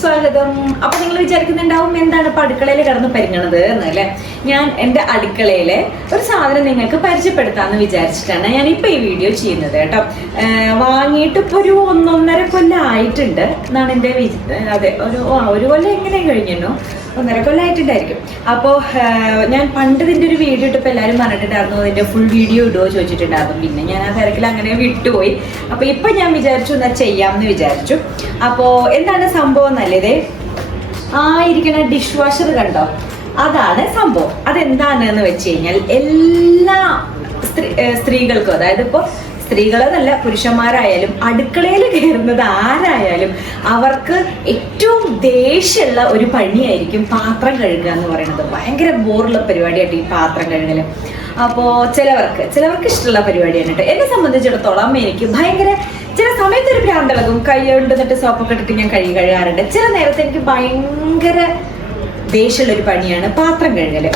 സ്വാഗതം. അപ്പൊ നിങ്ങൾ വിചാരിക്കുന്നുണ്ടാവും എന്താണ് ഇപ്പൊ അടുക്കളയിൽ കിടന്ന് പരിങ്ങണത് എന്നല്ലേ. ഞാൻ എൻ്റെ അടുക്കളയിലെ ഒരു സാധനം നിങ്ങൾക്ക് പരിചയപ്പെടുത്താന്ന് വിചാരിച്ചിട്ടാണ് ഞാൻ ഇപ്പൊ ഈ വീഡിയോ ചെയ്യുന്നത് കേട്ടോ. വാങ്ങിയിട്ട് ഇപ്പൊ ഒരു 1.5 കൊല്ലം ആയിട്ടുണ്ട് എന്നാണ് എൻ്റെ അതെ, ഒരു കൊല്ലം എങ്ങനെ കഴിഞ്ഞോ, 1.5 കൊല്ലമായിട്ടുണ്ടായിരിക്കും. അപ്പോൾ ഞാൻ പണ്ട് ഇതിൻ്റെ ഒരു വീഡിയോ ഇട്ടപ്പോൾ എല്ലാവരും പറഞ്ഞിട്ടുണ്ടായിരുന്നു ഇതിൻ്റെ ഫുൾ വീഡിയോ ഇടുമോ ചോദിച്ചിട്ടുണ്ടായിരുന്നു. പിന്നെ ഞാൻ ആ തിരക്കിൽ അങ്ങനെ വിട്ടുപോയി. അപ്പോൾ ഇപ്പം ഞാൻ വിചാരിച്ചു എന്നാൽ ചെയ്യാമെന്ന് വിചാരിച്ചു. അപ്പോൾ എന്താണ് സംഭവം നല്ലത്, ഇരിക്കുന്ന ഡിഷ് വാഷർ കണ്ടോ, അതാണ് സംഭവം. അതെന്താണെന്ന് വെച്ച് കഴിഞ്ഞാൽ എല്ലാ സ്ത്രീകൾക്കും, അതായത് ഇപ്പോൾ സ്ത്രീകളെന്നല്ല പുരുഷന്മാരായാലും അടുക്കളയിൽ കയറുന്നത് ആരായാലും അവർക്ക് ഏറ്റവും ദേഷ്യമുള്ള ഒരു പണിയായിരിക്കും പാത്രം കഴുകുക എന്ന് പറയുന്നത്. ഭയങ്കര ബോറുള്ള പരിപാടിയായിട്ട് ഈ പാത്രം കഴുകൽ. അപ്പോൾ ചിലവർക്ക് ഇഷ്ടമുള്ള പരിപാടിയാണ് കേട്ടോ. എന്നെ സംബന്ധിച്ചിടത്തോളം എനിക്ക് ഭയങ്കര ചില സമയത്ത് ഒരു ഭ്രാന്തളകും, കൈ കൊണ്ടുവന്നിട്ട് സോപ്പൊക്കെ ഇട്ടിട്ട് ഞാൻ കഴുകാറുണ്ട്. ചില നേരത്തെ എനിക്ക് ഭയങ്കര ദേഷ്യമുള്ളൊരു പണിയാണ് പാത്രം കഴുകൽ.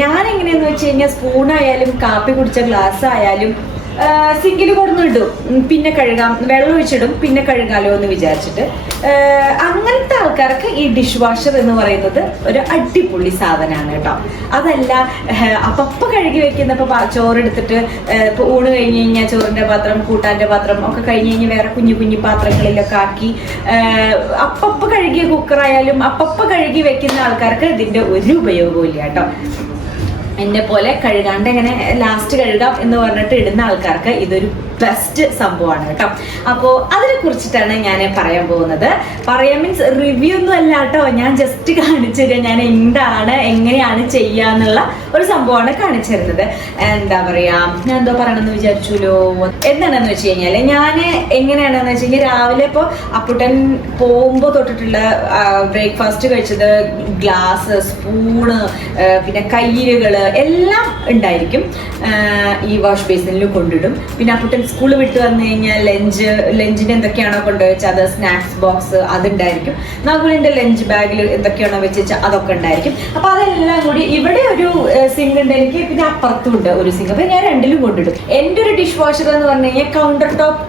ഞാൻ എങ്ങനെയാന്ന് വെച്ച് കഴിഞ്ഞാൽ സ്പൂണായാലും കാപ്പി കുടിച്ച ഗ്ലാസ് ആയാലും സിങ്കിൽ കൊടുന്നിടും, പിന്നെ കഴുകാം, വെള്ളം ഒഴിച്ചിടും, പിന്നെ കഴുകാലോ എന്ന് വിചാരിച്ചിട്ട്. അങ്ങനത്തെ ആൾക്കാർക്ക് ഈ ഡിഷ് വാഷർ എന്ന് പറയുന്നത് ഒരു അടിപൊളി സാധനമാണ് കേട്ടോ. അതല്ല അപ്പപ്പം കഴുകി വെക്കുന്നപ്പോൾ ചോറെടുത്തിട്ട് ഇപ്പോൾ ഊണ് കഴിഞ്ഞ് കഴിഞ്ഞാൽ ചോറിൻ്റെ പാത്രം, കൂട്ടാൻ്റെ പാത്രം ഒക്കെ കഴിഞ്ഞ് കഴിഞ്ഞാൽ വേറെ കുഞ്ഞു കുഞ്ഞു പാത്രങ്ങളിലൊക്കെ ആക്കി അപ്പപ്പം കഴുകിയ കുക്കറായാലും അപ്പപ്പം കഴുകി വെക്കുന്ന ആൾക്കാർക്ക് ഇതിൻ്റെ ഒരു ഉപയോഗവും ഇല്ല കേട്ടോ. എന്നെ പോലെ കഴുകാണ്ട് എങ്ങനെ ലാസ്റ്റ് കഴുകാം എന്ന് പറഞ്ഞിട്ട് ഇടുന്ന ആൾക്കാർക്ക് ഇതൊരു ബെസ്റ്റ് സംഭവമാണ് കേട്ടോ. അപ്പോൾ അതിനെ കുറിച്ചിട്ടാണ് ഞാൻ പറയാൻ പോകുന്നത്. മീൻസ് റിവ്യൂ ഒന്നും അല്ല കേട്ടോ, ഞാൻ ജസ്റ്റ് കാണിച്ചു തരാം ഞാൻ എങ്ങനെയാണ് ചെയ്യാന്നുള്ള ഒരു സംഭവമാണ് കാണിച്ചു തരുന്നത്. എന്താ പറയാ, ഞാൻ എന്തോ പറയണമെന്ന് വിചാരിച്ചല്ലോ. എന്താണെന്ന് വെച്ച് കഴിഞ്ഞാൽ ഞാൻ എങ്ങനെയാണെന്ന് വെച്ച് കഴിഞ്ഞാൽ രാവിലെ ഇപ്പോൾ അപ്പുട്ടൻ പോകുമ്പോൾ തൊട്ടിട്ടുള്ള ബ്രേക്ക്ഫാസ്റ്റ് കഴിച്ചത് ഗ്ലാസ്, സ്പൂണ്, പിന്നെ കയ്യിലുകൾ എല്ലാം ഉണ്ടായിരിക്കും. ഈ വാഷ് ബേസിനിൽ കൊണ്ടിടും. പിന്നെ അപ്പുട്ടൻ സ്കൂൾ വിട്ട് വന്നു കഴിഞ്ഞാൽ ലഞ്ചിന് എന്തൊക്കെയാണോ കൊണ്ടുവച്ചാൽ അത്, സ്നാക്സ് ബോക്സ് അതുണ്ടായിരിക്കും. നകുലിൻ്റെ ലഞ്ച് ബാഗിൽ എന്തൊക്കെയാണോ വെച്ചാൽ അതൊക്കെ ഉണ്ടായിരിക്കും. അപ്പോൾ അതെല്ലാം കൂടി ഇവിടെ ഒരു സിങ്ക് ഉണ്ട് എനിക്ക്, പിന്നെ അപ്പുറത്തും ഉണ്ട് ഒരു സിങ്ക്. അപ്പോൾ ഞാൻ രണ്ടിലും കൊണ്ടിടും. എൻ്റെ ഒരു ഡിഷ് വാഷർ എന്ന് പറഞ്ഞു കഴിഞ്ഞാൽ കൗണ്ടർ ടോപ്പ്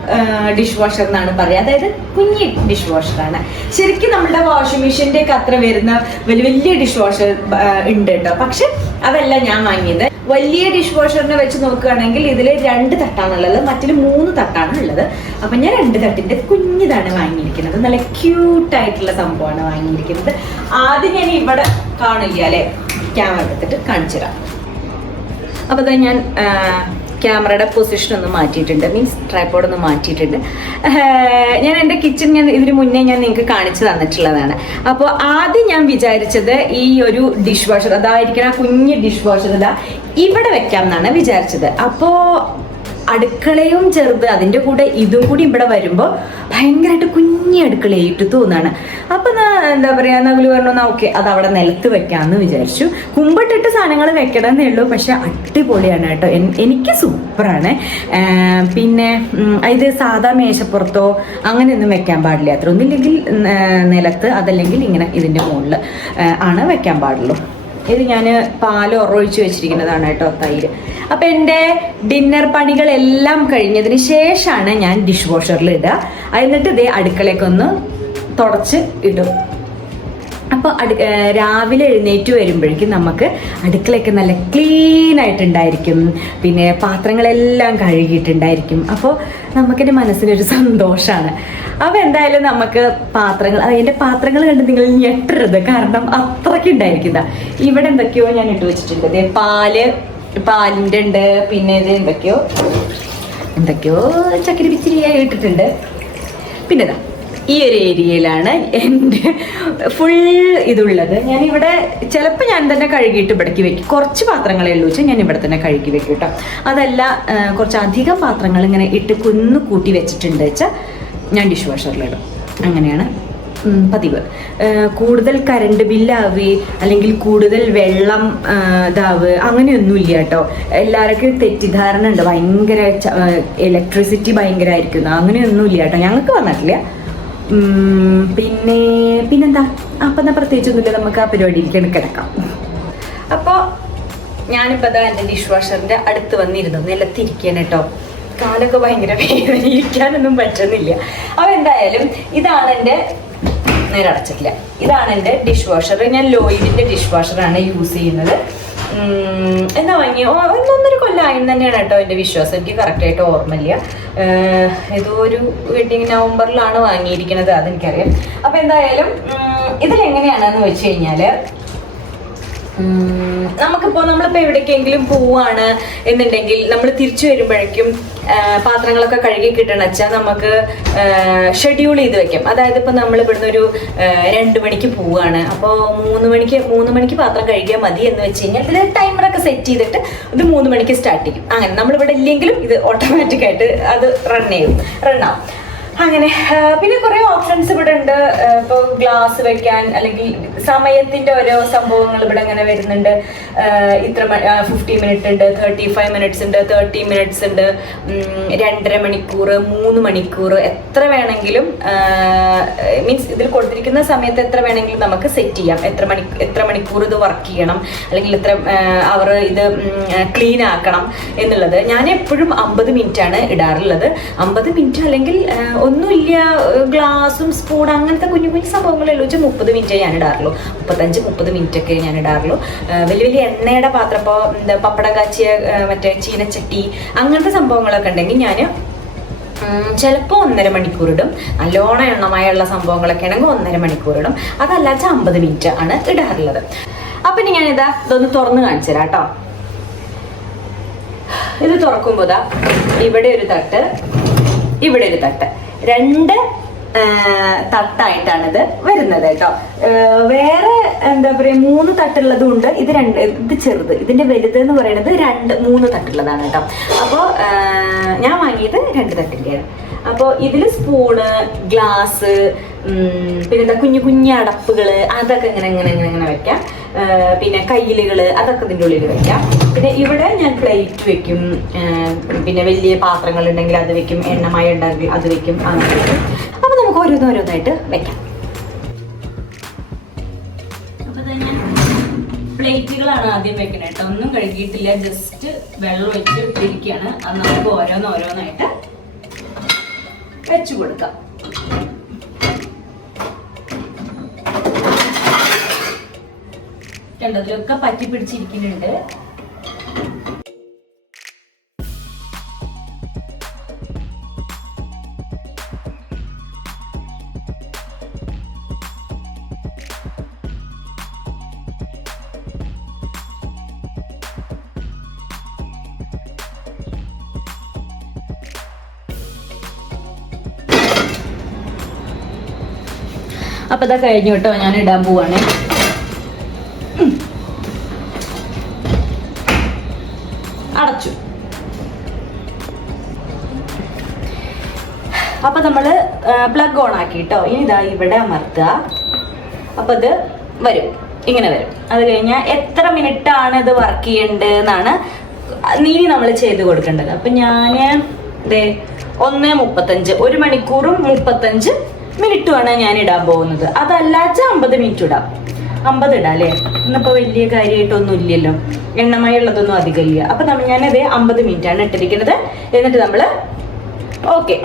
ഡിഷ് വാഷർ എന്നാണ് പറയുക. അതായത് കുഞ്ഞി ഡിഷ് വാഷറാണ്. ശരിക്കും നമ്മുടെ വാഷിംഗ് മെഷീൻ്റെ ഒക്കെ അത്ര വരുന്ന വലിയ ഡിഷ് വാഷർ ഉണ്ട് കേട്ടോ. പക്ഷെ അതല്ല ഞാൻ വാങ്ങിയത്. വലിയ ഡിഷ് വാഷറിനെ വെച്ച് നോക്കുകയാണെങ്കിൽ ഇതിൽ 2 തട്ടാണുള്ളത്, മറ്റിൽ 3 തട്ടാണ് ഉള്ളത്. അപ്പം ഞാൻ 2 തട്ടിൻ്റെ കുഞ്ഞിതാണ് വാങ്ങിയിരിക്കുന്നത്. നല്ല ക്യൂട്ടായിട്ടുള്ള സംഭവമാണ് വാങ്ങിയിരിക്കുന്നത്. ആദ്യം ഞാൻ ഇവിടെ കാണില്ല അല്ലേ, ക്യാമറ എടുത്തിട്ട് കാണിച്ചു തരാം. അപ്പോൾ അതാ ഞാൻ ക്യാമറയുടെ പൊസിഷൻ ഒന്ന് മാറ്റിയിട്ടുണ്ട്, മീൻസ് ട്രൈപോഡ് ഒന്ന് മാറ്റിയിട്ടുണ്ട്. ഞാൻ എൻ്റെ കിച്ചൺ ഇതിന് മുന്നേ ഞാൻ നിങ്ങൾക്ക് കാണിച്ചു തന്നിട്ടുള്ളതാണ്. അപ്പോൾ ആദ്യം ഞാൻ വിചാരിച്ചത് ഈ ഒരു ഡിഷ് വാഷർ, അതായിരിക്കണം ആ കുഞ്ഞ് ഡിഷ് വാഷർ ഇതാ ഇവിടെ വെക്കാം എന്നാണ് വിചാരിച്ചത്. അപ്പോൾ അടുക്കളയും ചെറുത്, അതിൻ്റെ കൂടെ ഇതും കൂടി ഇവിടെ വരുമ്പോൾ ഭയങ്കരമായിട്ട് കുഞ്ഞി അടുക്കളയായിട്ട് തോന്നാണ്. അപ്പം എന്താ പറയുക, നകുല് പറഞ്ഞു ഓക്കെ അത് അവിടെ നിലത്ത് വെക്കാമെന്ന് വിചാരിച്ചു. കുമ്പിട്ടിട്ട് സാധനങ്ങൾ വെക്കണമെന്നേ ഉള്ളൂ, പക്ഷെ അടിപൊളിയാണ് കേട്ടോ, എനിക്ക് സൂപ്പറാണ്. പിന്നെ ഇത് സാധാ മേശപ്പുറത്തോ അങ്ങനെയൊന്നും വെക്കാൻ പാടില്ല. അത്ര ഒന്നുമില്ലെങ്കിൽ നിലത്ത്, അതല്ലെങ്കിൽ ഇങ്ങനെ ഇതിൻ്റെ മുകളിൽ ആണ് വെക്കാൻ പാടുള്ളൂ. ഇത് ഞാൻ പാല് ഉറൊഴിച്ച് വെച്ചിരിക്കുന്നതാണ് കേട്ടോ, തൈര്. അപ്പം എൻ്റെ ഡിന്നർ പണികളെല്ലാം കഴിഞ്ഞതിന് ശേഷമാണ് ഞാൻ ഡിഷ് വാഷറിൽ ഇടുക. എന്നിട്ട് ഇതേ അടുക്കളയൊക്കെ തുടച്ച് ഇടും. അപ്പോൾ രാവിലെ എഴുന്നേറ്റ് വരുമ്പോഴേക്കും നമുക്ക് അടുക്കളയൊക്കെ നല്ല ക്ലീൻ ആയിട്ടുണ്ടായിരിക്കും. പിന്നെ പാത്രങ്ങളെല്ലാം കഴുകിയിട്ടുണ്ടായിരിക്കും. അപ്പോൾ നമുക്കെൻ്റെ മനസ്സിനൊരു സന്തോഷമാണ്. അപ്പോൾ എന്തായാലും നമുക്ക് അതിൻ്റെ പാത്രങ്ങൾ കണ്ട് നിങ്ങൾ ഞെട്ടരുത്, കാരണം അത്രയ്ക്ക് ഉണ്ടായിരിക്കും. ഇവിടെ എന്തൊക്കെയോ ഞാൻ ഇട്ട് വെച്ചിട്ടുണ്ട്. ഇതേ പാലിൻ്റെ ഉണ്ട്, പിന്നെ ഇത് എന്തൊക്കെയോ ചക്കിരി പിച്ചിരിയായി ഇട്ടിട്ടുണ്ട്. പിന്നെ ഈ ഒരു ഏരിയയിലാണ് എൻ്റെ ഫുൾ ഇതുള്ളത്. ഞാനിവിടെ ചിലപ്പോൾ ഞാൻ തന്നെ കഴുകിയിട്ട് ഇവിടേക്ക് വെക്കും. കുറച്ച് പാത്രങ്ങളേ ഉള്ളൂ വെച്ചാൽ ഞാൻ ഇവിടെ തന്നെ കഴുകി വെക്കും കേട്ടോ. അതല്ല കുറച്ചധികം പാത്രങ്ങൾ ഇങ്ങനെ ഇട്ട് കൂട്ടി വെച്ചിട്ടുണ്ട് വെച്ചാൽ ഞാൻ ഡിഷ് വാഷറിലിടും. അങ്ങനെയാണ് പതിവ്. കൂടുതൽ കറണ്ട് ബില്ലാവ് അല്ലെങ്കിൽ കൂടുതൽ വെള്ളം അങ്ങനെയൊന്നുമില്ല കേട്ടോ. എല്ലാവർക്കും തെറ്റിദ്ധാരണ ഉണ്ട്, ഭയങ്കര ഇലക്ട്രിസിറ്റി ഭയങ്കരമായിരിക്കുന്നു. അങ്ങനെയൊന്നുമില്ല കേട്ടോ, ഞങ്ങൾക്ക് വന്നിട്ടില്ല. പിന്നെന്താ, അപ്പം എന്നാൽ പ്രത്യേകിച്ചൊന്നുമില്ല, നമുക്ക് ആ പരിപാടിയിലേക്ക് കിടക്കാം. അപ്പോൾ ഞാനിപ്പോൾ അതാ എൻ്റെ ഡിഷ് വാഷറിൻ്റെ അടുത്ത് വന്നിരുന്നു, നിലത്തിരിക്കാൻ കേട്ടോ. കാലൊക്കെ ഭയങ്കര വേദനയിരിക്കാനൊന്നും പറ്റുന്നില്ല. അപ്പോൾ എന്തായാലും ഇതാണ് എൻ്റെ നേരെ അടച്ചിട്ടില്ല. ഇതാണ് എൻ്റെ ഡിഷ് വാഷർ. ഞാൻ ലോയിഡിൻ്റെ ഡിഷ് വാഷറാണ് യൂസ് ചെയ്യുന്നത്. എന്താ വാങ്ങിയ 1.5 കൊല്ലമായെന്ന് തന്നെയാണ് കേട്ടോ എൻ്റെ വിശ്വാസം. എനിക്ക് കറക്റ്റായിട്ട് ഓർമ്മയില്ല. ഏതോ ഒരു വെഡിങ് നവംബറിലാണ് വാങ്ങിയിരിക്കുന്നത്, അതെനിക്കറിയാം. അപ്പം എന്തായാലും ഇതിലെങ്ങനെയാണെന്ന് വെച്ച് കഴിഞ്ഞാൽ, നമ്മളിപ്പോൾ എവിടേക്കെങ്കിലും പോവാണ് എന്നുണ്ടെങ്കിൽ നമ്മൾ തിരിച്ചു വരുമ്പോഴേക്കും പാത്രങ്ങളൊക്കെ കഴുകി കിട്ടണം വെച്ചാൽ നമുക്ക് ഷെഡ്യൂൾ ചെയ്ത് വെക്കാം. അതായത് ഇപ്പോൾ നമ്മൾ ഇവിടുന്ന് ഒരു 2 മണിക്ക് പോവുകയാണ്, അപ്പോൾ 3 മണിക്ക് പാത്രം കഴുകിയാൽ മതി എന്ന് വെച്ച് കഴിഞ്ഞാൽ ഇതിൽ ടൈമറൊക്കെ സെറ്റ് ചെയ്തിട്ട് ഇത് 3 മണിക്ക് സ്റ്റാർട്ട് ചെയ്യും. അങ്ങനെ നമ്മളിവിടെ ഇല്ലെങ്കിലും ഇത് ഓട്ടോമാറ്റിക്കായിട്ട് അത് റണ്ണാവും. അങ്ങനെ പിന്നെ കുറേ ഓപ്ഷൻസ് ഇവിടെ ഉണ്ട്. ഇപ്പോൾ ഗ്ലാസ് വെക്കാൻ, അല്ലെങ്കിൽ സമയത്തിൻ്റെ ഓരോ സംഭവങ്ങൾ ഇവിടെ ഇങ്ങനെ വരുന്നുണ്ട്. ഇത്ര 50 മിനിറ്റ് ഉണ്ട്, 35 മിനിറ്റ്സ് ഉണ്ട്, 30 മിനിറ്റ്സ് ഉണ്ട്, 2.5 മണിക്കൂർ, 3 മണിക്കൂർ, എത്ര വേണമെങ്കിലും, മീൻസ് ഇതിൽ കൊടുത്തിരിക്കുന്ന സമയത്ത് എത്ര വേണമെങ്കിലും നമുക്ക് സെറ്റ് ചെയ്യാം. എത്ര മണിക്കൂർ ഇത് വർക്ക് ചെയ്യണം, അല്ലെങ്കിൽ എത്ര അവർ ഇത് ക്ലീൻ ആക്കണം എന്നുള്ളത്. ഞാൻ എപ്പോഴും 50 മിനിറ്റാണ് ഇടാറുള്ളത്. 50 മിനിറ്റ് അല്ലെങ്കിൽ ഒന്നുമില്ല, ഗ്ലാസും സ്പൂൺ അങ്ങനത്തെ കുഞ്ഞു കുഞ്ഞു സംഭവങ്ങളെല്ലാം വെച്ചാൽ 30 മിനിറ്റേ ഞാൻ ഇടാറുള്ളൂ. 35-30 മിനിറ്റൊക്കെ ഞാൻ ഇടാറുള്ളൂ. വലിയ വലിയ എണ്ണയുടെ പാത്രം, ഇപ്പോൾ പപ്പട കാച്ചിയ മറ്റേ ചീനച്ചട്ടി അങ്ങനത്തെ സംഭവങ്ങളൊക്കെ ഉണ്ടെങ്കിൽ ഞാൻ ചിലപ്പോൾ 1.5 മണിക്കൂർ ഇടും. നല്ലോണം എണ്ണമായുള്ള സംഭവങ്ങളൊക്കെ ആണെങ്കിൽ 1.5 മണിക്കൂർ ഇടും. അതല്ലാച്ച 50 മിനിറ്റ് ആണ് ഇടാറുള്ളത്. അപ്പം ഇനി ഇതൊന്ന് തുറന്ന് കാണിച്ചു തരാം കേട്ടോ. ഇത് തുറക്കുമ്പോൾ ഇവിടെ ഒരു തട്ട്, ഇവിടെ ഒരു തട്ട്, 2 തട്ടായിട്ടാണിത് വരുന്നത് കേട്ടോ. വേറെ എന്താ പറയുക 3 തട്ടുള്ളതും ഉണ്ട്. ഇത് ചെറുത്, ഇതിന്റെ വലുത് എന്ന് പറയുന്നത് 3 തട്ടുള്ളതാണ് കേട്ടോ. അപ്പോൾ ഞാൻ വാങ്ങിയത് 2 തട്ടിൻ്റെയാണ്. അപ്പോൾ ഇതിൽ സ്പൂണ്, ഗ്ലാസ്, പിന്നെന്താ കുഞ്ഞു കുഞ്ഞു അടപ്പുകൾ, അതൊക്കെ ഇങ്ങനെ വെക്കാം. പിന്നെ കയ്യിലുകൾ, അതൊക്കെ ഇതിൻ്റെ ഉള്ളിൽ വെക്കാം. പിന്നെ ഇവിടെ ഞാൻ പ്ലേറ്റ് വെക്കും, പിന്നെ വലിയ പാത്രങ്ങൾ ഉണ്ടെങ്കിൽ അത് വെക്കും, എണ്ണമയം ഉണ്ടെങ്കിൽ അത് വെക്കും, അങ്ങനെ വെക്കും. അപ്പോൾ നമുക്ക് ഓരോന്നായിട്ട് വെക്കാം. അപ്പോൾ തന്നെ പ്ലേറ്റുകളാണ് ആദ്യം വെക്കുന്നത് കേട്ടോ. ഒന്നും കഴുകിയിട്ടില്ല, ജസ്റ്റ് വെള്ളം ഒഴിച്ച് ഇട്ടിരിക്കുകയാണ്. അത് നമുക്ക് ഓരോന്നായിട്ട് വെച്ചു കൊടുക്കാം. കണ്ടതിലൊക്കെ പറ്റി പിടിച്ചിരിക്കുന്നുണ്ട്. അപ്പൊ ഇതാ കഴിഞ്ഞു കേട്ടോ. ഞാൻ ഇടാൻ പോവാണ്. അടച്ചു. അപ്പൊ നമ്മള് പ്ലഗ് ഓൺ ആക്കി കേട്ടോ. ഇനി ഇതാ ഇവിടെ അമർത്തുക. അപ്പൊ ഇത് ഇങ്ങനെ വരും. അത് കഴിഞ്ഞാൽ എത്ര മിനിറ്റ് ആണ് ഇത് വർക്ക് ചെയ്യേണ്ടത് എന്നാണ് ഇനി നമ്മൾ ചെയ്ത് കൊടുക്കേണ്ടത്. അപ്പൊ ഞാന് 1:35, 1 മണിക്കൂറും 35 മിനിറ്റുമാണ് ഞാൻ ഇടാൻ പോകുന്നത്. അതല്ലാച്ച 50 മിനിറ്റ് ഇടാം. 50 ഇടാം അല്ലേ? ഇന്നിപ്പോൾ വലിയ കാര്യമായിട്ടൊന്നും ഇല്ലല്ലോ, എണ്ണമയുള്ളതൊന്നും അധികം ഇല്ല. അപ്പം ഞാനത് 50 മിനിറ്റ് ആണ് ഇട്ടിരിക്കുന്നത്. എന്നിട്ട് നമ്മൾ ഓക്കെ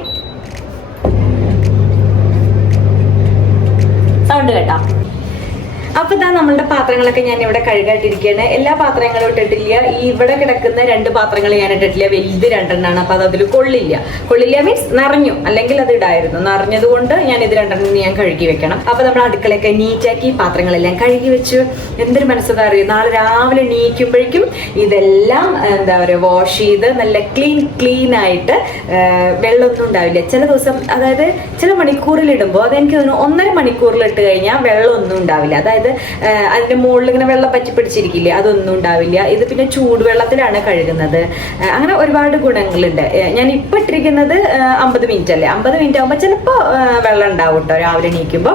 സൗണ്ട് കേട്ടോ. അപ്പൊ ഇതാ നമ്മളുടെ പാത്രങ്ങളൊക്കെ ഞാൻ ഇവിടെ കഴുകായിട്ടിരിക്കുകയാണ്. എല്ലാ പാത്രങ്ങളും ഇട്ടിട്ടില്ല. ഈ ഇവിടെ കിടക്കുന്ന 2 പാത്രങ്ങൾ ഞാൻ ഇട്ടിട്ടില്ല. വലുത് 2 എണ്ണമാണ്. അപ്പൊ അതിൽ കൊള്ളില്ല മീൻസ് നിറഞ്ഞു, അല്ലെങ്കിൽ അത് ഇടായിരുന്നു. നിറഞ്ഞത് കൊണ്ട് ഞാൻ ഇത് 2 ഞാൻ കഴുകി വെക്കണം. അപ്പൊ നമ്മൾ അടുക്കളയൊക്കെ നീറ്റാക്കി പാത്രങ്ങളെല്ലാം കഴുകി വെച്ചു. എന്തൊരു മനസ്സതാ അറിയും, നാളെ രാവിലെ നീക്കുമ്പോഴേക്കും ഇതെല്ലാം എന്താ പറയുക വാഷ് ചെയ്ത് നല്ല ക്ലീൻ ആയിട്ട് വെള്ളമൊന്നും ഉണ്ടാവില്ല. ചില ദിവസം, അതായത് ചില മണിക്കൂറിലിടുമ്പോൾ അതെനിക്ക് തോന്നുന്നു 1.5 മണിക്കൂറിലിട്ട് കഴിഞ്ഞാൽ വെള്ളമൊന്നും ഉണ്ടാവില്ല. അതായത് അതിന്റെ മുകളിൽ ഇങ്ങനെ വെള്ളം പറ്റി പിടിച്ചിരിക്കില്ലേ, അതൊന്നും ഉണ്ടാവില്ല. ഇത് പിന്നെ ചൂടുവെള്ളത്തിലാണ് കഴുകുന്നത്. അങ്ങനെ ഒരുപാട് ഗുണങ്ങളുണ്ട്. ഞാൻ ഇപ്പൊ ഇട്ടിരിക്കുന്നത് 50 മിനിറ്റ് അല്ലേ. 50 മിനിറ്റ് ആകുമ്പോൾ ചിലപ്പോൾ വെള്ളം ഉണ്ടാവും കേട്ടോ. രാവിലെ എണീക്കുമ്പോൾ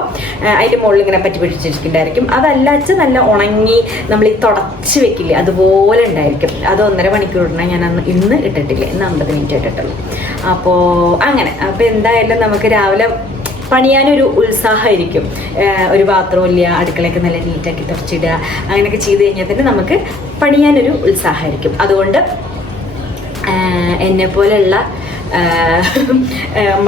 അതിന്റെ മുകളിൽ ഇങ്ങനെ പറ്റി പിടിച്ചിരിക്കുന്നുണ്ടായിരിക്കും. അതല്ലാച്ച നല്ല ഉണങ്ങി നമ്മൾ ഈ തുടച്ച് വെക്കില്ലേ, അതുപോലെ ഉണ്ടായിരിക്കും. അത് 1.5 മണിക്കൂർ ഇടണം. ഞാൻ ഇന്ന് ഇട്ടിട്ടില്ല, ഇന്ന് 50 മിനിറ്റ് ഇട്ടിട്ടുള്ളൂ. അപ്പോൾ അങ്ങനെ. അപ്പോൾ എന്തായാലും നമുക്ക് രാവിലെ പണിയാനൊരു ഉത്സാഹമായിരിക്കും. ഒരു പാത്രവും ഇല്ല, അടുക്കളയൊക്കെ നല്ല നീറ്റാക്കി തുടച്ചിടുക, അങ്ങനെയൊക്കെ ചെയ്ത് കഴിഞ്ഞാൽ തന്നെ നമുക്ക് പണിയാനൊരു ഉത്സാഹമായിരിക്കും. അതുകൊണ്ട് എന്നെ പോലെയുള്ള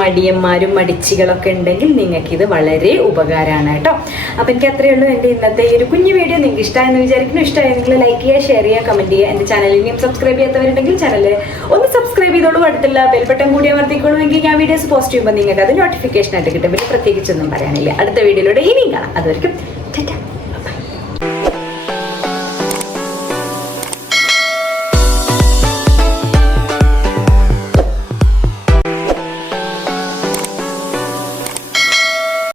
മടിയന്മാരും മടിച്ചികളൊക്കെ ഉണ്ടെങ്കിൽ നിങ്ങൾക്കിത് വളരെ ഉപകാരമാണ് കേട്ടോ. അപ്പം എനിക്ക് അത്രയേ ഉള്ളൂ എൻ്റെ ഇന്നത്തെ ഈ ഒരു കുഞ്ഞു വീഡിയോ. നിങ്ങൾക്ക് ഇഷ്ടമായെന്ന് വിചാരിക്കുന്നു. ഇഷ്ടമായി നിങ്ങൾ ലൈക്ക് ചെയ്യുക, ഷെയർ ചെയ്യുക, കമൻറ്റ് ചെയ്യുക. എൻ്റെ ചാനലിൽ ഇനിയും സബ്സ്ക്രൈബ് ചെയ്യാത്തവരുണ്ടെങ്കിൽ ചാനൽ ഒന്ന് സബ്സ്ക്രൈബ് ചെയ്തോളൂ. അടുത്തുള്ള ബെൽബട്ടൺ കൂടി അമർത്തിക്കോളൂ. എങ്കിൽ ഞാൻ വീഡിയോസ് പോസ്റ്റ് ചെയ്യുമ്പോൾ നിങ്ങൾക്ക് അത് നോട്ടിഫിക്കേഷൻ ആയിട്ട് കിട്ടും. പിന്നെ പ്രത്യേകിച്ചൊന്നും പറയാനില്ല. അടുത്ത വീഡിയോയിലൂടെ ഇനിയും കാണാം. അതുവരെയും